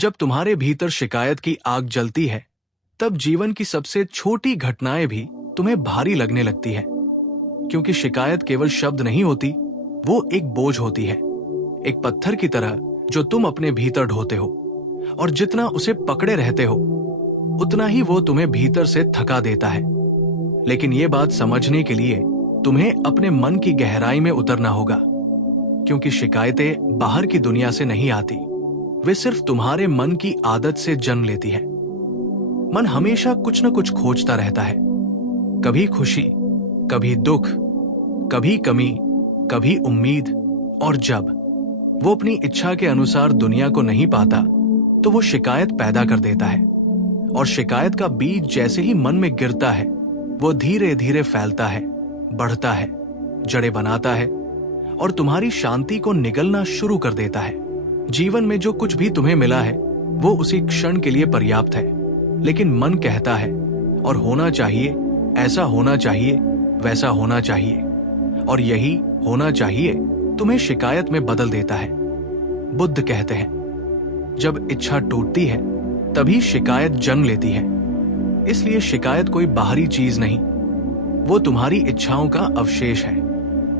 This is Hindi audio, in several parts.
जब तुम्हारे भीतर शिकायत की आग जलती है, तब जीवन की सबसे छोटी घटनाएं भी तुम्हें भारी लगने लगती है। क्योंकि शिकायत केवल शब्द नहीं होती, वो एक बोझ होती है, एक पत्थर की तरह जो तुम अपने भीतर ढोते हो, और जितना उसे पकड़े रहते हो उतना ही वो तुम्हें भीतर से थका देता है। लेकिन ये बात समझने के लिए तुम्हें अपने मन की गहराई में उतरना होगा, क्योंकि शिकायतें बाहर की दुनिया से नहीं आती, वे सिर्फ तुम्हारे मन की आदत से जन्म लेती है। मन हमेशा कुछ न कुछ खोजता रहता है, कभी खुशी, कभी दुख, कभी कमी, कभी उम्मीद। और जब वो अपनी इच्छा के अनुसार दुनिया को नहीं पाता तो वो शिकायत पैदा कर देता है। और शिकायत का बीज जैसे ही मन में गिरता है, वो धीरे धीरे फैलता है, बढ़ता है, जड़ें बनाता है और तुम्हारी शांति को निगलना शुरू कर देता है। जीवन में जो कुछ भी तुम्हें मिला है वो उसी क्षण के लिए पर्याप्त है, लेकिन मन कहता है और होना चाहिए, ऐसा होना चाहिए, वैसा होना चाहिए, और यही होना चाहिए तुम्हें शिकायत में बदल देता है। बुद्ध कहते हैं, जब इच्छा टूटती है तभी शिकायत जन्म लेती है। इसलिए शिकायत कोई बाहरी चीज नहीं, वो तुम्हारी इच्छाओं का अवशेष है,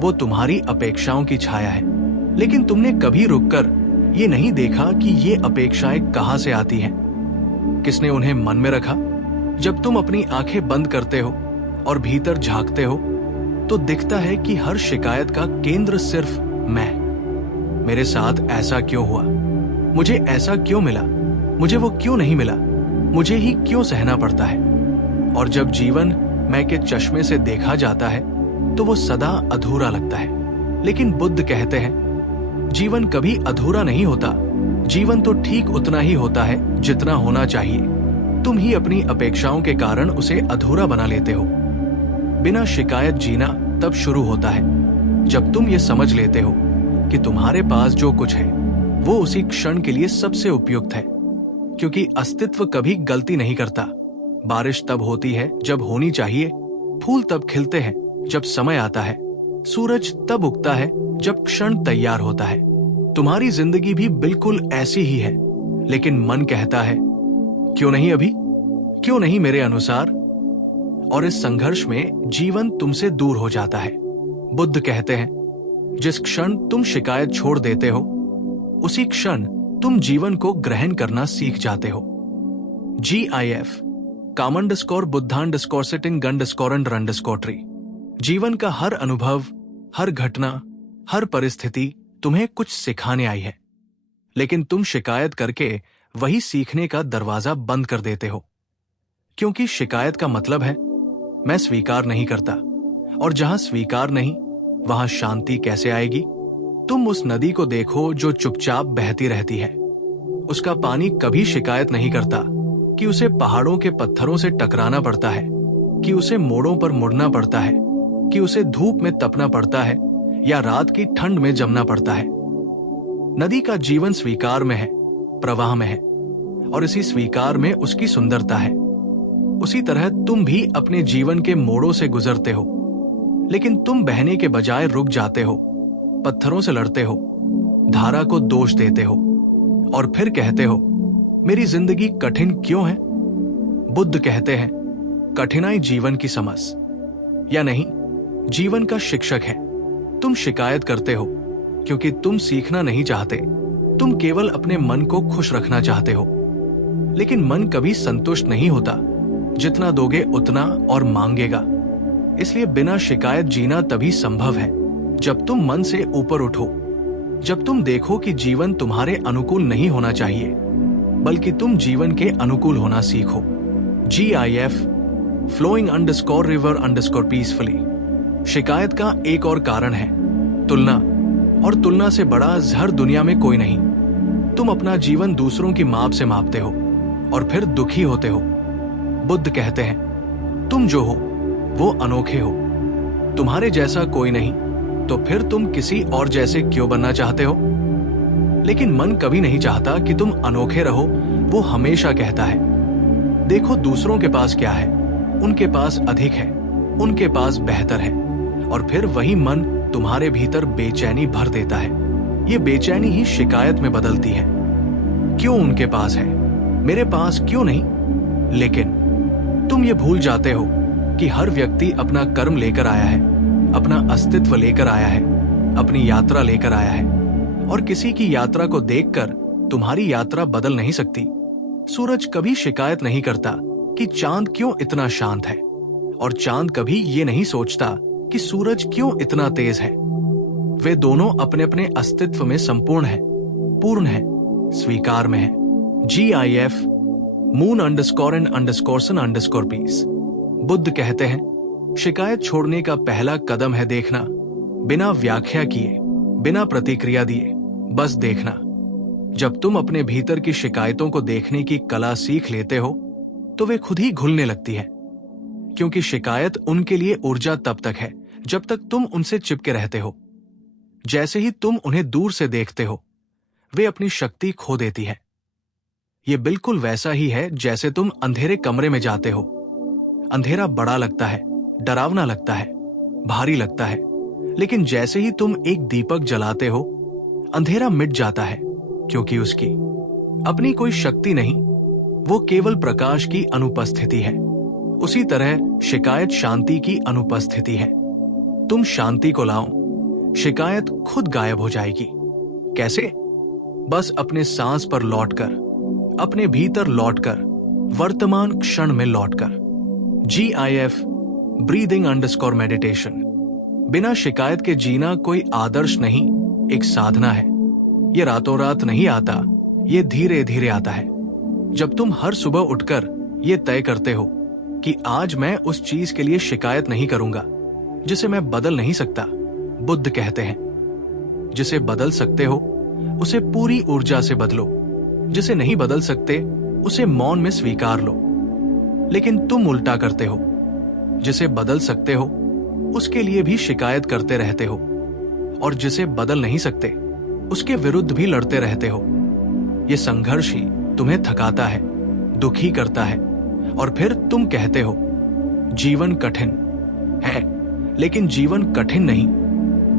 वो तुम्हारी अपेक्षाओं की छाया है। लेकिन तुमने कभी रुककर ये नहीं देखा कि ये अपेक्षाएं कहां से आती हैं, किसने उन्हें मन में रखा। जब तुम अपनी आंखें बंद करते हो और भीतर झांकते हो तो दिखता है कि हर शिकायत का केंद्र सिर्फ मैं। मेरे साथ ऐसा क्यों हुआ, मुझे ऐसा क्यों मिला, मुझे वो क्यों नहीं मिला, मुझे ही क्यों सहना पड़ता है। और जब जीवन मैं के चश्मे से देखा जाता है तो वो सदा अधूरा लगता है। लेकिन बुद्ध कहते हैं, जीवन कभी अधूरा नहीं होता, जीवन तो ठीक उतना ही होता है जितना होना चाहिए। तुम ही अपनी अपेक्षाओं के कारण उसे अधूरा बना लेते हो। बिना शिकायत जीना तब शुरू होता है जब तुम ये समझ लेते हो कि तुम्हारे पास जो कुछ है वो उसी क्षण के लिए सबसे उपयुक्त है। क्योंकि अस्तित्व कभी गलती नहीं करता। बारिश तब होती है जब होनी चाहिए, फूल तब खिलते हैं जब समय आता है, सूरज तब उगता है जब क्षण तैयार होता है। तुम्हारी जिंदगी भी बिल्कुल ऐसी ही है, लेकिन मन कहता है, क्यों नहीं अभी, क्यों नहीं मेरे अनुसार। और इस संघर्ष में जीवन तुमसे दूर हो जाता है। बुद्ध कहते हैं, जिस क्षण तुम शिकायत छोड़ देते हो उसी क्षण तुम जीवन को ग्रहण करना सीख जाते हो। GIF _Buddha_Sitting_Run_Tree। जीवन का हर अनुभव, हर घटना, हर परिस्थिति तुम्हें कुछ सिखाने आई है, लेकिन तुम शिकायत करके वही सीखने का दरवाजा बंद कर देते हो। क्योंकि शिकायत का मतलब है मैं स्वीकार नहीं करता, और जहां स्वीकार नहीं वहां शांति कैसे आएगी। तुम उस नदी को देखो जो चुपचाप बहती रहती है। उसका पानी कभी शिकायत नहीं करता कि उसे पहाड़ों के पत्थरों से टकराना पड़ता है, कि उसे मोड़ों पर मुड़ना पड़ता है, कि उसे धूप में तपना पड़ता है या रात की ठंड में जमना पड़ता है। नदी का जीवन स्वीकार में है, प्रवाह में है, और इसी स्वीकार में उसकी सुंदरता है। उसी तरह तुम भी अपने जीवन के मोड़ों से गुजरते हो, लेकिन तुम बहने के बजाय रुक जाते हो, पत्थरों से लड़ते हो, धारा को दोष देते हो और फिर कहते हो, मेरी जिंदगी कठिन क्यों है। बुद्ध कहते हैं, कठिनाई जीवन की समझ या नहीं, जीवन का शिक्षक है। तुम शिकायत करते हो क्योंकि तुम सीखना नहीं चाहते, तुम केवल अपने मन को खुश रखना चाहते हो। लेकिन मन कभी संतुष्ट नहीं होता, जितना दोगे उतना और मांगेगा। इसलिए बिना शिकायत जीना तभी संभव है जब तुम मन से ऊपर उठो, जब तुम देखो कि जीवन तुम्हारे अनुकूल नहीं होना चाहिए, बल्कि तुम जीवन के अनुकूल होना सीखो। GIF _Flowing_River_Peacefully। शिकायत का एक और कारण है तुलना, और तुलना से बड़ा जहर दुनिया में कोई नहीं। तुम अपना जीवन दूसरों की माप से मापते हो और फिर दुखी होते हो। बुद्ध कहते हैं, तुम जो हो वो अनोखे हो, तुम्हारे जैसा कोई नहीं, तो फिर तुम किसी और जैसे क्यों बनना चाहते हो। लेकिन मन कभी नहीं चाहता कि तुम अनोखे रहो, वो हमेशा कहता है, देखो दूसरों के पास क्या है, उनके पास अधिक है, उनके पास बेहतर है, और फिर वही मन तुम्हारे भीतर बेचैनी भर देता है। ये बेचैनी ही शिकायत में बदलती है, क्यों उनके पास है, मेरे पास क्यों नहीं। लेकिन तुम ये भूल जाते हो कि हर व्यक्ति अपना कर्म लेकर आया है, अपना अस्तित्व लेकर आया है, अपनी यात्रा लेकर आया है, और किसी की यात्रा को देखकर तुम्हारी यात्रा बदल नहीं सकती। सूरज कभी शिकायत नहीं करता कि चांद क्यों इतना शांत है, और चांद कभी ये नहीं सोचता कि सूरज क्यों इतना तेज है। वे दोनों अपने अपने अस्तित्व में संपूर्ण है, पूर्ण है, स्वीकार में है। GIF moon_and_sun_peace। बुद्ध कहते हैं, शिकायत छोड़ने का पहला कदम है देखना, बिना व्याख्या किए, बिना प्रतिक्रिया दिए, बस देखना। जब तुम अपने भीतर की शिकायतों को देखने की कला सीख लेते हो तो वे खुद ही घुलने लगती है, क्योंकि शिकायत उनके लिए ऊर्जा तब तक है जब तक तुम उनसे चिपके रहते हो। जैसे ही तुम उन्हें दूर से देखते हो, वे अपनी शक्ति खो देती है। यह बिल्कुल वैसा ही है जैसे तुम अंधेरे कमरे में जाते हो। अंधेरा बड़ा लगता है, डरावना लगता है, भारी लगता है, लेकिन जैसे ही तुम एक दीपक जलाते हो, अंधेरा मिट जाता है, क्योंकि उसकी अपनी कोई शक्ति नहीं, वो केवल प्रकाश की अनुपस्थिति है। उसी तरह शिकायत शांति की अनुपस्थिति है। तुम शांति को लाओ, शिकायत खुद गायब हो जाएगी। कैसे? बस अपने सांस पर लौटकर, अपने भीतर लौटकर, वर्तमान क्षण में लौटकर। GIF breathing_meditation। बिना शिकायत के जीना कोई आदर्श नहीं, एक साधना है। ये रातों रात नहीं आता, ये धीरे धीरे आता है। जब तुम हर सुबह उठकर ये तय करते हो कि आज मैं उस चीज के लिए शिकायत नहीं करूंगा जिसे मैं बदल नहीं सकता। बुद्ध कहते हैं, जिसे बदल सकते हो उसे पूरी ऊर्जा से बदलो, जिसे नहीं बदल सकते उसे मौन में स्वीकार लो। लेकिन तुम उल्टा करते हो, जिसे बदल सकते हो उसके लिए भी शिकायत करते रहते हो, और जिसे बदल नहीं सकते उसके विरुद्ध भी लड़ते रहते हो। यह संघर्ष ही तुम्हें थकाता है, दुखी करता है, और फिर तुम कहते हो जीवन कठिन है। लेकिन जीवन कठिन नहीं,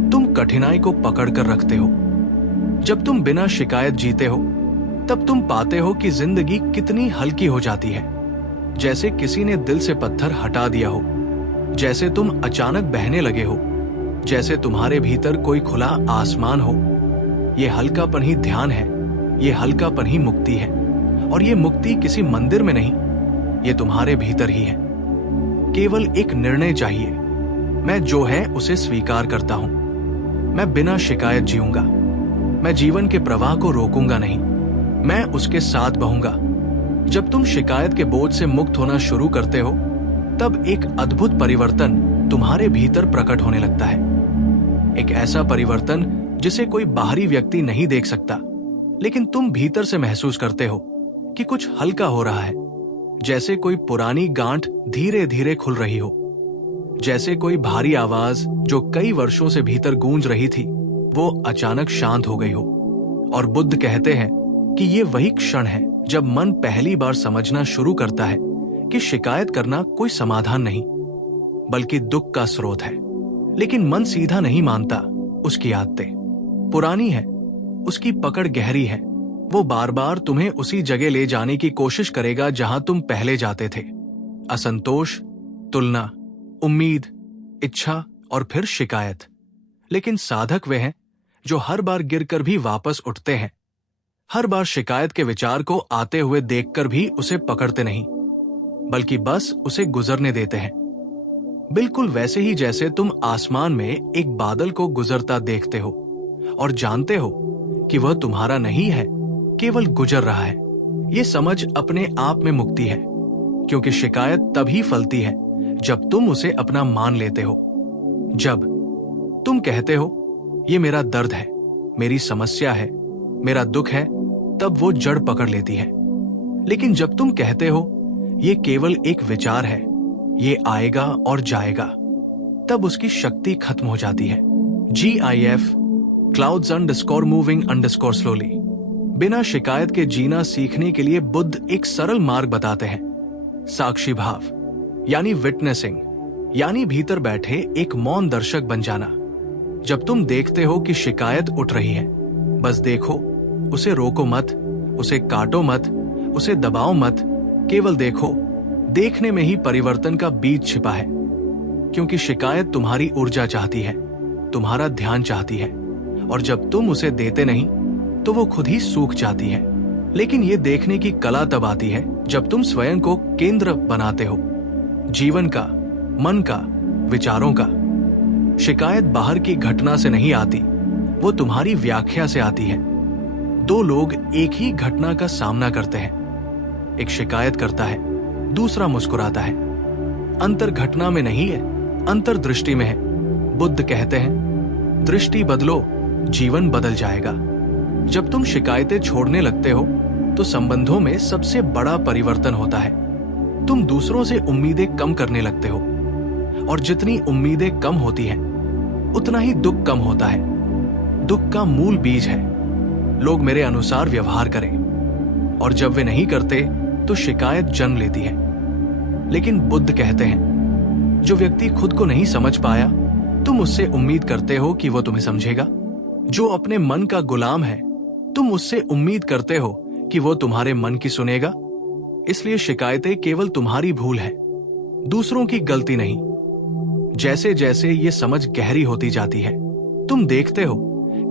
तुम कठिनाई को पकड़ कर रखते हो। जब तुम बिना शिकायत जीते हो तब तुम पाते हो कि जिंदगी कितनी हल्की हो जाती है, जैसे किसी ने दिल से पत्थर हटा दिया हो, जैसे तुम अचानक बहने लगे हो, जैसे तुम्हारे भीतर कोई खुला आसमान हो। यह हल्कापन ही ध्यान है, यह हल्कापन ही मुक्ति है, और यह मुक्ति किसी मंदिर में नहीं, यह तुम्हारे भीतर ही है। केवल एक निर्णय चाहिए, मैं जो है उसे स्वीकार करता हूं। मैं बिना शिकायत जीऊंगा, मैं जीवन के प्रवाह को रोकूंगा नहीं, मैं उसके साथ बहूंगा। जब तुम शिकायत के बोझ से मुक्त होना शुरू करते हो तब एक अद्भुत परिवर्तन तुम्हारे भीतर प्रकट होने लगता है। एक ऐसा परिवर्तन जिसे कोई बाहरी व्यक्ति नहीं देख सकता, लेकिन तुम भीतर से महसूस करते हो कि कुछ हल्का हो रहा है, जैसे कोई पुरानी गांठ धीरे धीरे खुल रही हो, जैसे कोई भारी आवाज जो कई वर्षों से भीतर गूंज रही थी वो अचानक शांत हो गई हो। और बुद्ध कहते हैं कि ये वही क्षण है जब मन पहली बार समझना शुरू करता है कि शिकायत करना कोई समाधान नहीं, बल्कि दुख का स्रोत है। लेकिन मन सीधा नहीं मानता, उसकी आदतें पुरानी है, उसकी पकड़ गहरी है। वो बार बार तुम्हें उसी जगह ले जाने की कोशिश करेगा जहां तुम पहले जाते थे। असंतोष, तुलना, उम्मीद, इच्छा और फिर शिकायत। लेकिन साधक वे हैं जो हर बार गिरकर भी वापस उठते हैं, हर बार शिकायत के विचार को आते हुए देखकर भी उसे पकड़ते नहीं, बल्कि बस उसे गुजरने देते हैं। बिल्कुल वैसे ही जैसे तुम आसमान में एक बादल को गुजरता देखते हो और जानते हो कि वह तुम्हारा नहीं है, केवल गुजर रहा है। ये समझ अपने आप में मुक्ति है, क्योंकि शिकायत तभी फलती है जब तुम उसे अपना मान लेते हो। जब तुम कहते हो ये मेरा दर्द है, मेरी समस्या है, मेरा दुख है, तब वो जड़ पकड़ लेती है। लेकिन जब तुम कहते हो ये केवल एक विचार है, ये आएगा और जाएगा, तब उसकी शक्ति खत्म हो जाती है। GIF clouds_moving_slowly। बिना शिकायत के जीना सीखने के लिए बुद्ध एक सरल मार्ग बताते हैं। साक्षी भाव यानी विटनेसिंग, यानी भीतर बैठे एक मौन दर्शक बन जाना। जब तुम देखते हो कि शिकायत उठ रही है, बस देखो, उसे रोको मत, उसे काटो मत, उसे दबाओ मत, केवल देखो। देखने में ही परिवर्तन का बीज छिपा है, क्योंकि शिकायत तुम्हारी ऊर्जा चाहती है, तुम्हारा ध्यान चाहती है, और जब तुम उसे देते नहीं तो वो खुद ही सूख जाती है। लेकिन ये देखने की कला तब आती है जब तुम स्वयं को केंद्र बनाते हो, जीवन का, मन का, विचारों का। शिकायत बाहर की घटना से नहीं आती, वो तुम्हारी व्याख्या से आती है। दो लोग एक ही घटना का सामना करते हैं, एक शिकायत करता है, दूसरा मुस्कुराता है। अंतर घटना में नहीं है, अंतर दृष्टि में है। बुद्ध कहते हैं, दृष्टि बदलो, जीवन बदल जाएगा। जब तुम शिकायतें छोड़ने लगते हो तो संबंधों में सबसे बड़ा परिवर्तन होता है। तुम दूसरों से उम्मीदें कम करने लगते हो, और जितनी उम्मीदें कम होती हैं, उतना ही दुख कम होता है। दुख का मूल बीज है, लोग मेरे अनुसार व्यवहार करें, और जब वे नहीं करते तो शिकायत जन्म लेती है। लेकिन बुद्ध कहते हैं, जो व्यक्ति खुद को नहीं समझ पाया, तुम उससे उम्मीद करते हो कि वो तुम्हें समझेगा। जो अपने मन का गुलाम है, तुम उससे उम्मीद करते हो कि वो तुम्हारे मन की सुनेगा। इसलिए शिकायतें केवल तुम्हारी भूल है, दूसरों की गलती नहीं। जैसे जैसे ये समझ गहरी होती जाती है, तुम देखते हो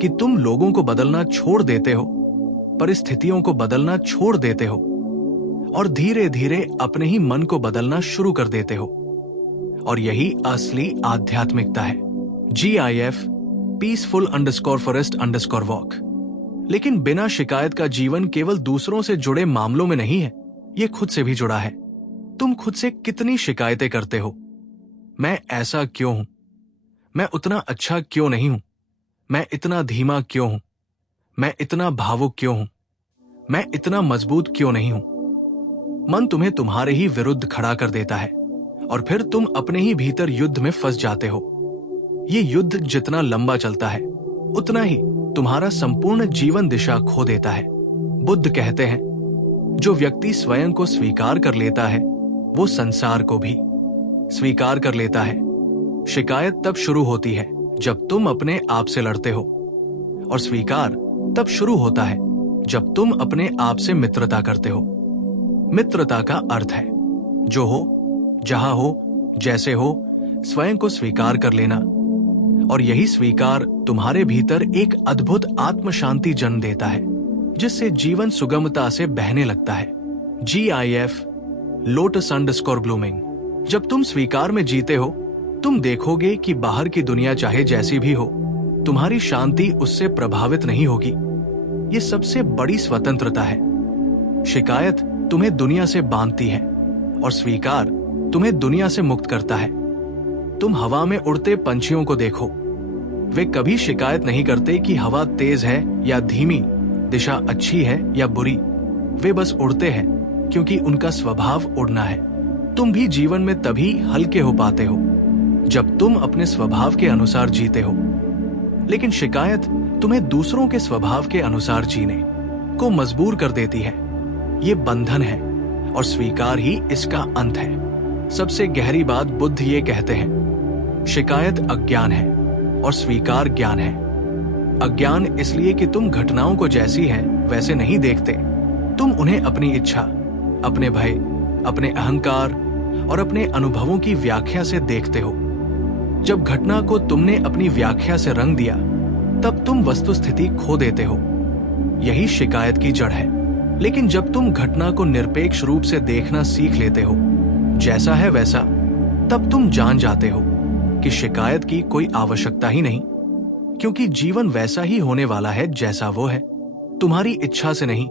कि तुम लोगों को बदलना छोड़ देते हो, परिस्थितियों को बदलना छोड़ देते हो, और धीरे धीरे अपने ही मन को बदलना शुरू कर देते हो। और यही असली आध्यात्मिकता है। GIF peaceful_forest_walk। लेकिन बिना शिकायत का जीवन केवल दूसरों से जुड़े मामलों में नहीं है, ये खुद से भी जुड़ा है। तुम खुद से कितनी शिकायतें करते हो? मैं ऐसा क्यों हूं? मैं उतना अच्छा क्यों नहीं हूं? मैं इतना धीमा क्यों हूं? मैं इतना भावुक क्यों हूं? मैं इतना मजबूत क्यों नहीं हूं? मन तुम्हें तुम्हारे ही विरुद्ध खड़ा कर देता है, और फिर तुम अपने ही भीतर युद्ध में फंस जाते हो। ये युद्ध जितना लंबा चलता है, उतना ही तुम्हारा संपूर्ण जीवन दिशा खो देता है। बुद्ध कहते हैं, जो व्यक्ति स्वयं को स्वीकार कर लेता है, वो संसार को भी स्वीकार कर लेता है। शिकायत तब शुरू होती है जब तुम अपने आप से लड़ते हो, और स्वीकार तब शुरू होता है जब तुम अपने आप से मित्रता करते हो। मित्रता का अर्थ है, जो हो, जहां हो, जैसे हो, स्वयं को स्वीकार कर लेना। और यही स्वीकार तुम्हारे भीतर एक अद्भुत आत्म शांति जन्म देता है, जिससे जीवन सुगमता से बहने लगता है। GIF lotus_blooming। जब तुम स्वीकार में जीते हो, तुम देखोगे कि बाहर की दुनिया चाहे जैसी भी हो, तुम्हारी शांति उससे प्रभावित नहीं होगी। ये सबसे बड़ी स्वतंत्रता है। शिकायत तुम्हें दुनिया से बांधती है, और स्वीकार तुम्हें दुनिया से मुक्त करता है। तुम हवा में उड़ते पंछियों को देखो, वे कभी शिकायत नहीं करते कि हवा तेज है या धीमी, दिशा अच्छी है या बुरी। वे बस उड़ते हैं, क्योंकि उनका स्वभाव उड़ना है। तुम भी जीवन में तभी हल्के हो पाते हो जब तुम अपने स्वभाव के अनुसार जीते हो। लेकिन शिकायत तुम्हें दूसरों के स्वभाव के अनुसार जीने को मजबूर कर देती है। ये बंधन है, और स्वीकार ही इसका अंत है। सबसे गहरी बात बुद्ध ये कहते हैं, शिकायत अज्ञान है और स्वीकार ज्ञान है। अज्ञान इसलिए कि तुम घटनाओं को जैसी है वैसे नहीं देखते। तुम उन्हें अपनी इच्छा, अपने भय, अपने अहंकार और अपने अनुभवों की व्याख्या से देखते हो। जब घटना को तुमने अपनी व्याख्या से रंग दिया, तब तुम वस्तुस्थिति खो देते हो। यही शिकायत की जड़ है। लेकिन जब तुम घटना को निरपेक्ष रूप से देखना सीख लेते हो, जैसा है वैसा, तब तुम जान जाते हो कि शिकायत की कोई आवश्यकता ही नहीं, क्योंकि जीवन वैसा ही होने वाला है जैसा वो है, तुम्हारी इच्छा से नहीं,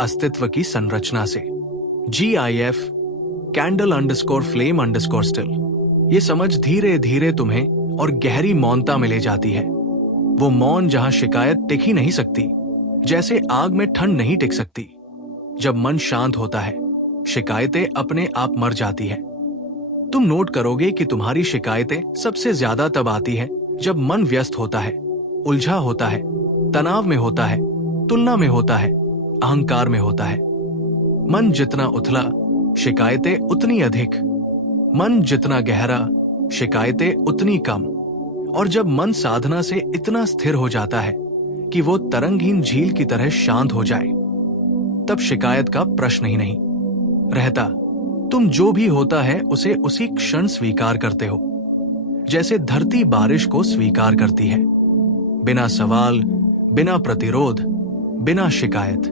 अस्तित्व की संरचना से। GIF candle_flame_still। ये समझ धीरे धीरे तुम्हें और गहरी मौनता में ले जाती है। वो मौन जहां शिकायत टिक ही नहीं सकती, जैसे आग में ठंड नहीं टिक सकती। जब मन शांत होता है, शिकायतें अपने आप मर जाती है। तुम नोट करोगे कि तुम्हारी शिकायतें सबसे ज्यादा तब आती है जब मन व्यस्त होता है, उलझा होता है, तनाव में होता है, तुलना में होता है, अहंकार में होता है। मन जितना उथला, शिकायतें उतनी अधिक। मन जितना गहरा, शिकायतें उतनी कम। और जब मन साधना से इतना स्थिर हो जाता है कि वो तरंगहीन झील की तरह शांत हो जाए, तब शिकायत का प्रश्न ही नहीं रहता। तुम जो भी होता है उसे उसी क्षण स्वीकार करते हो, जैसे धरती बारिश को स्वीकार करती है, बिना सवाल, बिना प्रतिरोध, बिना शिकायत।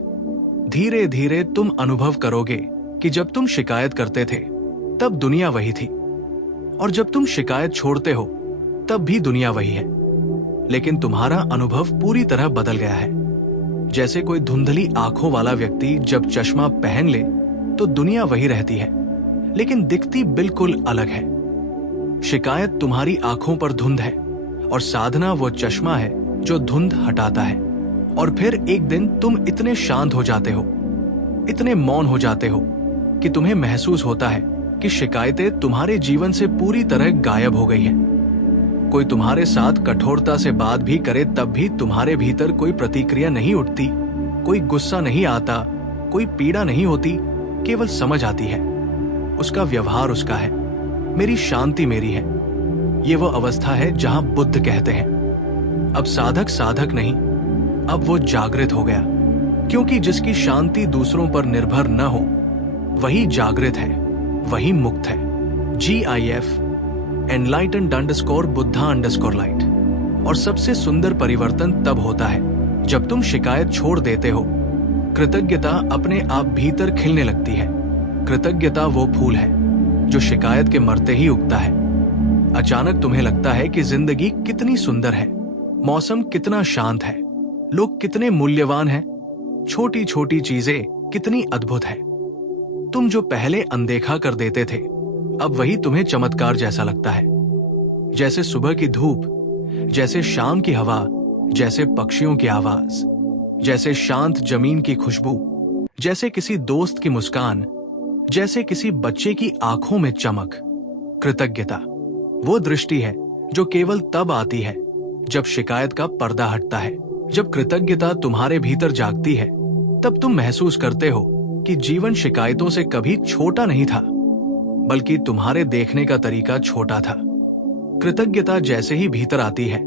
धीरे धीरे तुम अनुभव करोगे कि जब तुम शिकायत करते थे तब दुनिया वही थी, और जब तुम शिकायत छोड़ते हो तब भी दुनिया वही है, लेकिन तुम्हारा अनुभव पूरी तरह बदल गया है। जैसे कोई धुंधली आंखों वाला व्यक्ति जब चश्मा पहन ले तो दुनिया वही रहती है, लेकिन दिखती बिल्कुल अलग है। शिकायत तुम्हारी आंखों पर धुंध है और साधना वो चश्मा है जो धुंध हटाता है। और फिर एक दिन तुम इतने शांत हो जाते हो, इतने मौन हो जाते हो कि तुम्हें महसूस होता है कि शिकायतें तुम्हारे जीवन से पूरी तरह गायब हो गई हैं। कोई तुम्हारे साथ कठोरता से बात भी करे तब भी तुम्हारे भीतर कोई प्रतिक्रिया नहीं उठती, कोई गुस्सा नहीं आता, कोई पीड़ा नहीं होती, केवल समझ आती है। उसका व्यवहार उसका है, मेरी शांति मेरी है। ये वो अवस्था है जहां बुद्ध कहते हैं, अब साधक साधक नहीं, अब वो जागृत हो गया, क्योंकि जिसकी शांति दूसरों पर निर्भर न हो वही जागृत है, वही मुक्त है। GIF enlightened_buddha_light। और सबसे सुंदर परिवर्तन तब होता है जब तुम शिकायत छोड़ देते हो। कृतज्ञता अपने आप भीतर खिलने लगती है। कृतज्ञता वो फूल है जो शिकायत के मरते ही उगता है। अचानक तुम्हें लगता है कि जिंदगी कितनी सुंदर है, मौसम कितना शांत है, लोग कितने मूल्यवान हैं, छोटी छोटी चीजें कितनी अद्भुत है। तुम जो पहले अनदेखा कर देते थे अब वही तुम्हें चमत्कार जैसा लगता है। जैसे सुबह की धूप, जैसे शाम की हवा, जैसे पक्षियों की आवाज, जैसे शांत जमीन की खुशबू, जैसे किसी दोस्त की मुस्कान, जैसे किसी बच्चे की आंखों में चमक। कृतज्ञता वो दृष्टि है जो केवल तब आती है जब शिकायत का पर्दा हटता है। जब कृतज्ञता तुम्हारे भीतर जागती है तब तुम महसूस करते हो कि जीवन शिकायतों से कभी छोटा नहीं था, बल्कि तुम्हारे देखने का तरीका छोटा था। कृतज्ञता जैसे ही भीतर आती है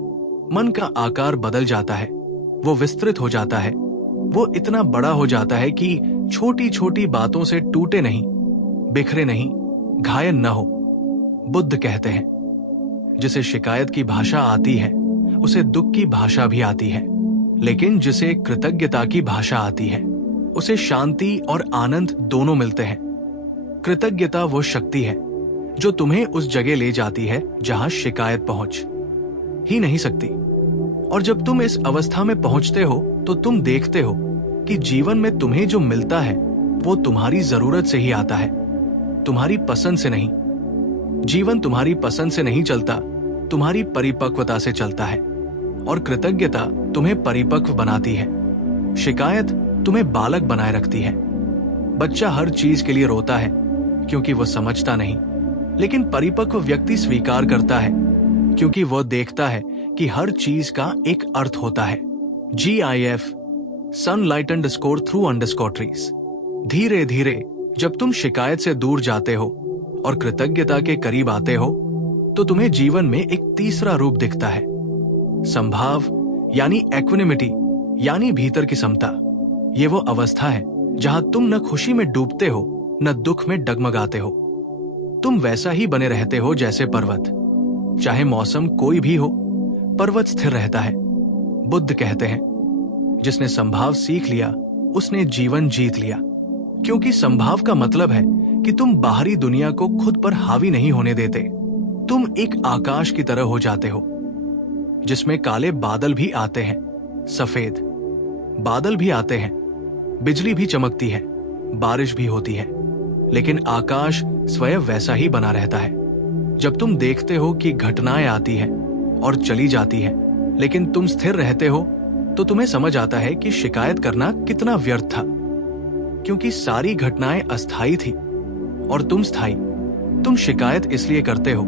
मन का आकार बदल जाता है, वो विस्तृत हो जाता है, वो इतना बड़ा हो जाता है कि छोटी छोटी बातों से टूटे नहीं, बिखरे नहीं, घायल न हो। बुद्ध कहते हैं, जिसे शिकायत की भाषा आती है उसे दुख की भाषा भी आती है, लेकिन जिसे कृतज्ञता की भाषा आती है उसे शांति और आनंद दोनों मिलते हैं। कृतज्ञता वो शक्ति है जो तुम्हें उस जगह ले जाती है जहां शिकायत पहुंच ही नहीं सकती। और जब तुम इस अवस्था में पहुंचते हो तो तुम देखते हो कि जीवन में तुम्हें जो मिलता है वो तुम्हारी जरूरत से ही आता है, तुम्हारी पसंद से नहीं। जीवन तुम्हारी पसंद से नहीं चलता, तुम्हारी परिपक्वता से चलता है। और कृतज्ञता तुम्हें परिपक्व बनाती है, शिकायत तुम्हें बालक बनाए रखती है। बच्चा हर चीज के लिए रोता है क्योंकि वो समझता नहीं, लेकिन परिपक्व व्यक्ति स्वीकार करता है क्योंकि वो देखता है कि हर चीज का एक अर्थ होता है। GIF sunlight_through_trees। धीरे धीरे जब तुम शिकायत से दूर जाते हो और कृतज्ञता के करीब आते हो तो तुम्हें जीवन में एक तीसरा रूप दिखता है, संभाव यानी एक्विनिमिटी, यानी भीतर की समता। ये वो अवस्था है जहां तुम न खुशी में डूबते हो न दुख में डगमगाते हो। तुम वैसा ही बने रहते हो जैसे पर्वत, चाहे मौसम कोई भी हो, पर्वत स्थिर रहता है। बुद्ध कहते हैं, जिसने संभाव सीख लिया उसने जीवन जीत लिया, क्योंकि संभाव का मतलब है कि तुम बाहरी दुनिया को खुद पर हावी नहीं होने देते। तुम एक आकाश की तरह हो जाते हो जिसमें काले बादल भी आते हैं, सफेद बादल भी आते हैं, बिजली भी चमकती है, बारिश भी होती है, लेकिन आकाश स्वयं वैसा ही बना रहता है। जब तुम देखते हो कि घटनाएं आती हैं और चली जाती हैं, लेकिन तुम स्थिर रहते हो, तो तुम्हें समझ आता है कि शिकायत करना कितना व्यर्थ था, क्योंकि सारी घटनाएं अस्थायी थी और तुम स्थायी। तुम शिकायत इसलिए करते हो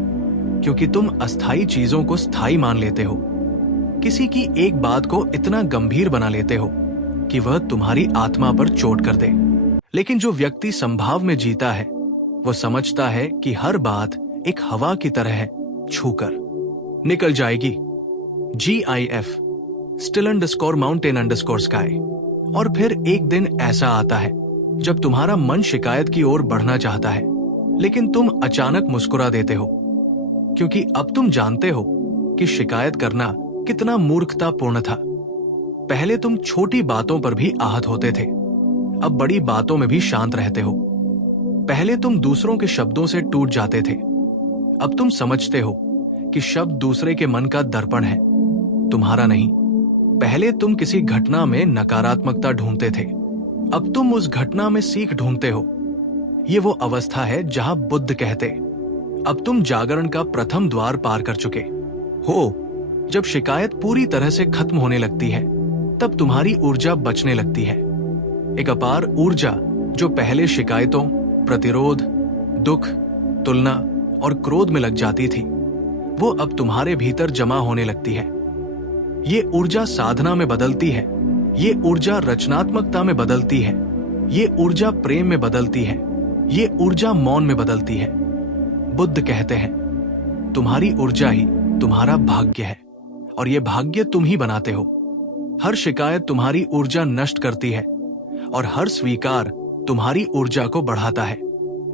क्योंकि तुम अस्थायी चीजों को स्थायी मान लेते हो, किसी की एक बात को इतना गंभीर बना लेते हो कि वह तुम्हारी आत्मा पर चोट कर दे। लेकिन जो व्यक्ति संभाव में जीता है वो समझता है कि हर बात एक हवा की तरह है, छूकर निकल जाएगी। GIF still_mountain_sky। और फिर एक दिन ऐसा आता है जब तुम्हारा मन शिकायत की ओर बढ़ना चाहता है, लेकिन तुम अचानक मुस्कुरा देते हो, क्योंकि अब तुम जानते हो कि शिकायत करना कितना मूर्खतापूर्ण था। पहले तुम छोटी बातों पर भी आहत होते थे, अब बड़ी बातों में भी शांत रहते हो। पहले तुम दूसरों के शब्दों से टूट जाते थे, अब तुम समझते हो कि शब्द दूसरे के मन का दर्पण है, तुम्हारा नहीं। पहले तुम किसी घटना में नकारात्मकता ढूंढते थे, अब तुम उस घटना में सीख ढूंढते हो। ये वो अवस्था है जहां बुद्ध कहते, अब तुम जागरण का प्रथम द्वार पार कर चुके हो। जब शिकायत पूरी तरह से खत्म होने लगती है, तब तुम्हारी ऊर्जा बचने लगती है। एक अपार ऊर्जा जो पहले शिकायतों, प्रतिरोध, दुख, तुलना और क्रोध में लग जाती थी, वो अब तुम्हारे भीतर जमा होने लगती है। ये ऊर्जा साधना में बदलती है, ये ऊर्जा रचनात्मकता में बदलती है, ये ऊर्जा प्रेम में बदलती है, ये ऊर्जा मौन में बदलती है। बुद्ध कहते हैं, तुम्हारी ऊर्जा ही तुम्हारा भाग्य है और ये भाग्य तुम ही बनाते हो। हर शिकायत तुम्हारी ऊर्जा नष्ट करती है और हर स्वीकार तुम्हारी ऊर्जा को बढ़ाता है।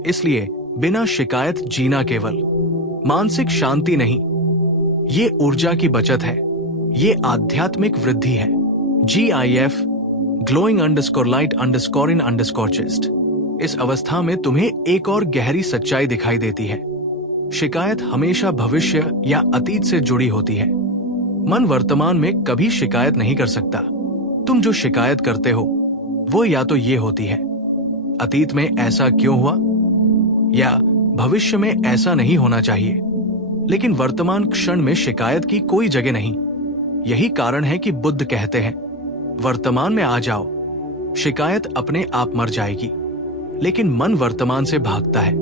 इसलिए बिना शिकायत जीना केवल मानसिक शांति नहीं, ये ऊर्जा की बचत है, ये आध्यात्मिक वृद्धि है। GIF glowing_light_in_chest। इस अवस्था में तुम्हें एक और गहरी सच्चाई दिखाई देती है। शिकायत हमेशा भविष्य या अतीत से जुड़ी होती है। मन वर्तमान में कभी शिकायत नहीं कर सकता। तुम जो शिकायत करते हो वो या तो ये होती है, अतीत में ऐसा क्यों हुआ, या भविष्य में ऐसा नहीं होना चाहिए। लेकिन वर्तमान क्षण में शिकायत की कोई जगह नहीं। यही कारण है कि बुद्ध कहते हैं, वर्तमान में आ जाओ, शिकायत अपने आप मर जाएगी। लेकिन मन वर्तमान से भागता है,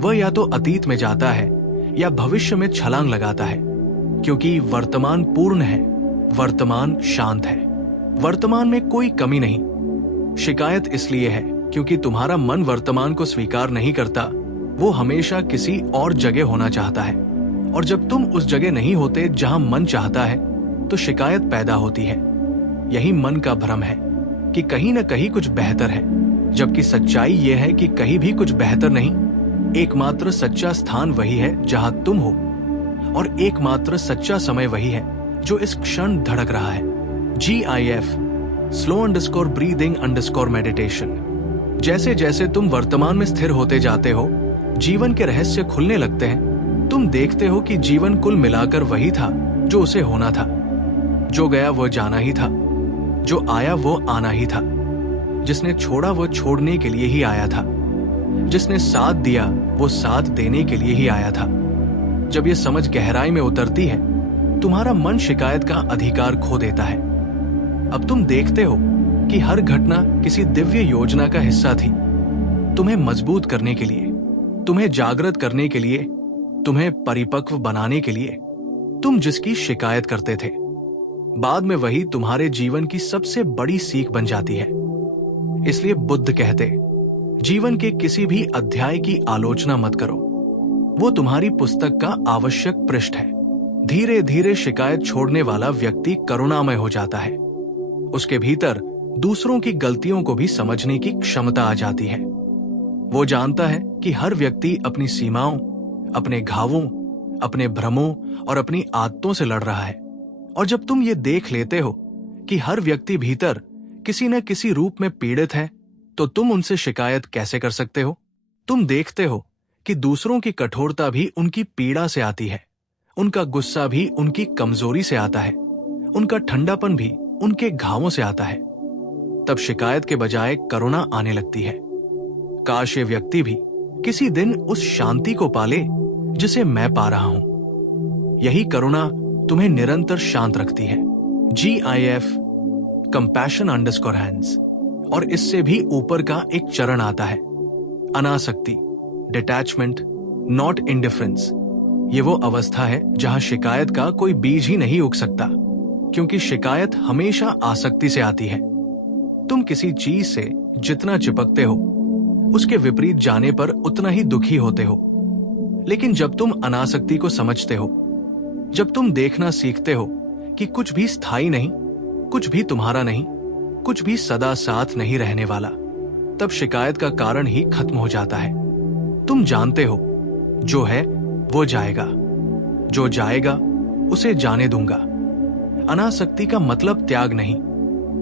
वह या तो अतीत में जाता है या भविष्य में छलांग लगाता है, क्योंकि वर्तमान पूर्ण है, वर्तमान शांत है, वर्तमान में कोई कमी नहीं। शिकायत इसलिए है क्योंकि तुम्हारा मन वर्तमान को स्वीकार नहीं करता, वो हमेशा किसी और जगह होना चाहता है। और जब तुम उस जगह नहीं होते जहां मन चाहता है, तो शिकायत पैदा होती है। यही मन का भ्रम है कि कहीं न कहीं कुछ बेहतर है, जबकि सच्चाई यह है कि कहीं भी कुछ बेहतर नहीं। एकमात्र सच्चा स्थान वही है जहां तुम हो, और एकमात्र सच्चा समय वही है जो इस क्षण धड़क रहा है। GIF slow_breathing_meditation। जैसे जैसे तुम वर्तमान में स्थिर होते जाते हो, जीवन के रहस्य खुलने लगते हैं। तुम देखते हो कि जीवन कुल मिलाकर वही था जो उसे होना था। जो गया वो जाना ही था, जो आया वो आना ही था, जिसने छोड़ा वो छोड़ने के लिए ही आया था, जिसने साथ दिया वो साथ देने के लिए ही आया था। जब ये समझ गहराई में उतरती है, तुम्हारा मन शिकायत का अधिकार खो देता है। अब तुम देखते हो कि हर घटना किसी दिव्य योजना का हिस्सा थी, तुम्हें मजबूत करने के लिए, तुम्हें जागृत करने के लिए, तुम्हें परिपक्व बनाने के लिए। तुम जिसकी शिकायत करते थे, बाद में वही तुम्हारे जीवन की सबसे बड़ी सीख बन जाती है। इसलिए बुद्ध कहते, जीवन के किसी भी अध्याय की आलोचना मत करो, वो तुम्हारी पुस्तक का आवश्यक पृष्ठ है। धीरे धीरे शिकायत छोड़ने वाला व्यक्ति करुणामय हो जाता है। उसके भीतर दूसरों की गलतियों को भी समझने की क्षमता आ जाती है। वो जानता है कि हर व्यक्ति अपनी सीमाओं, अपने घावों, अपने भ्रमों और अपनी आदतों से लड़ रहा है। और जब तुम ये देख लेते हो कि हर व्यक्ति भीतर किसी न किसी रूप में पीड़ित है, तो तुम उनसे शिकायत कैसे कर सकते हो? तुम देखते हो कि दूसरों की कठोरता भी उनकी पीड़ा से आती है, उनका गुस्सा भी उनकी कमजोरी से आता है, उनका ठंडापन भी उनके घावों से आता है। तब शिकायत के बजाय करुणा आने लगती है। काश ये व्यक्ति भी किसी दिन उस शांति को पाले जिसे मैं पा रहा हूं। यही करुणा तुम्हें निरंतर शांत रखती है। GIF compassion_hands। और इससे भी ऊपर का एक चरण आता है, अनासक्ति, डिटैचमेंट, नॉट इंडिफरेंस। ये वो अवस्था है जहां शिकायत का कोई बीज ही नहीं उग सकता, क्योंकि शिकायत हमेशा आसक्ति से आती है। तुम किसी चीज से जितना चिपकते हो, उसके विपरीत जाने पर उतना ही दुखी होते हो। लेकिन जब तुम अनासक्ति को समझते हो, जब तुम देखना सीखते हो कि कुछ भी स्थायी नहीं, कुछ भी तुम्हारा नहीं, कुछ भी सदा साथ नहीं रहने वाला, तब शिकायत का कारण ही खत्म हो जाता है। तुम जानते हो, जो है वो जाएगा, जो जाएगा उसे जाने दूंगा। अनासक्ति का मतलब त्याग नहीं,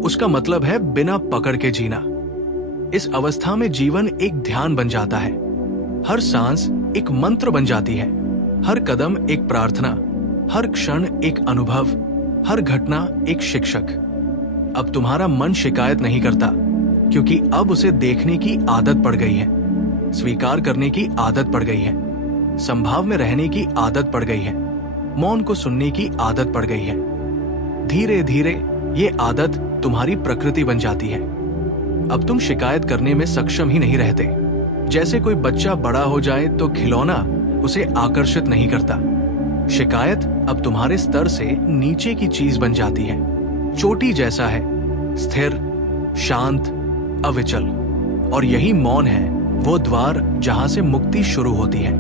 उसका मतलब है बिना पकड़ के जीना। इस अवस्था में जीवन एक ध्यान बन जाता है, हर सांस एक मंत्र बन जाती है, हर कदम एक प्रार्थना, हर क्षण एक अनुभव, हर घटना एक शिक्षक। अब तुम्हारा मन शिकायत नहीं करता, क्योंकि अब उसे देखने की आदत पड़ गई है, स्वीकार करने की आदत पड़ गई है, संभाव में रहने की आदत पड़ गई है, मौन को सुनने की आदत पड़ गई है। धीरे धीरे ये आदत तुम्हारी प्रकृति बन जाती है। अब तुम शिकायत करने में सक्षम ही नहीं रहते। जैसे कोई बच्चा बड़ा हो जाए तो खिलौना उसे आकर्षित नहीं करता। शिकायत अब तुम्हारे स्तर से नीचे की चीज बन जाती है, चोटी जैसा है, स्थिर, शांत, अविचल। और यही मौन है वो द्वार जहां से मुक्ति शुरू होती है।